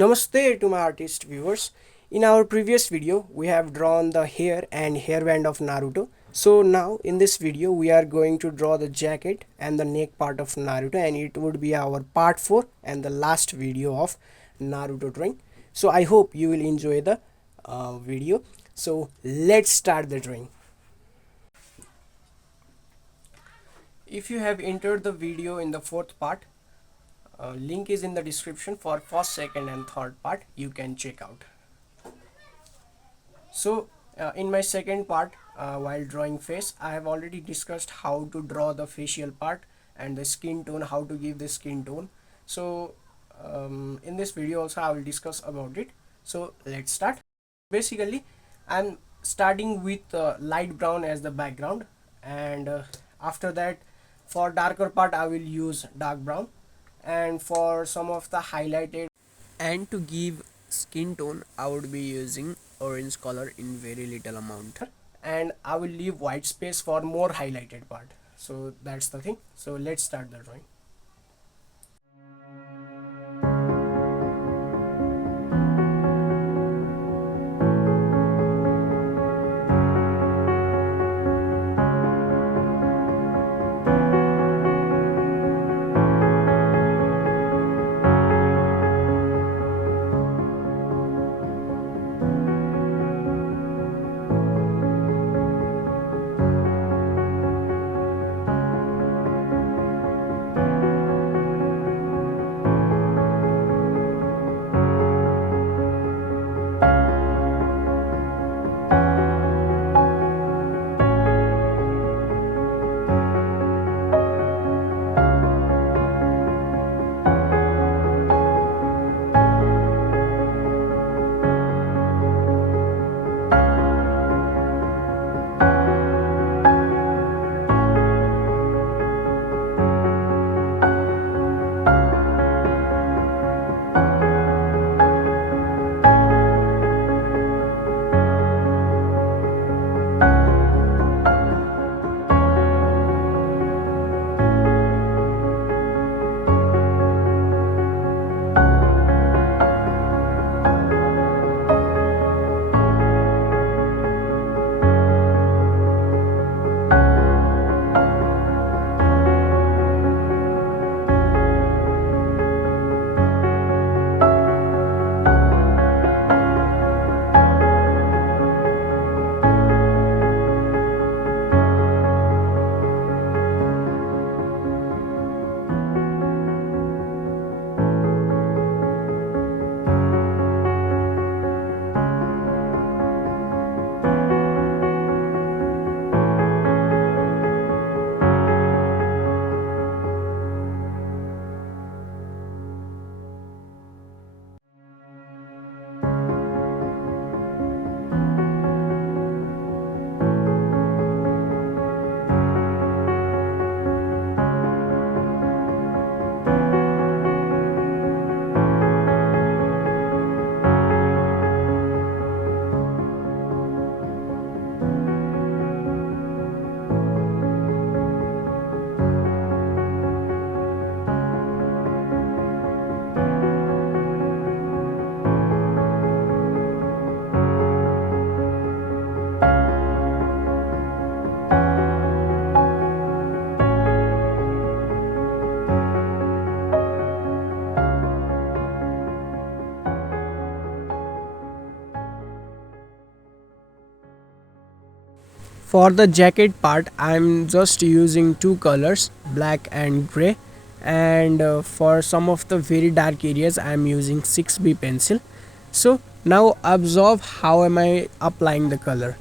Namaste to my artist viewers. In our previous video, we have drawn the hair and hairband of Naruto. So now in this video, we are going to draw the jacket and the neck part of Naruto, and it would be our part 4 and the last video of Naruto drawing. So I hope you will enjoy the video. So let's start the drawing. If you have entered the video in the fourth part, link is in the description for first, second and third part. You can check out. So in my second part, while drawing face, I have already discussed how to draw the facial part and the skin tone, how to give the skin tone. So in this video also I will discuss about it. So let's start. Basically I'm starting with light brown as the background, and after that for darker part I will use dark brown, and for some of the highlighted and to give skin tone I would be using orange color in very little amount, and I will leave white space for more highlighted part. So that's the thing. So let's start the drawing. For the jacket part, I'm just using two colors, black and gray, and for some of the very dark areas I'm using 6B pencil. So now observe how am I applying the color.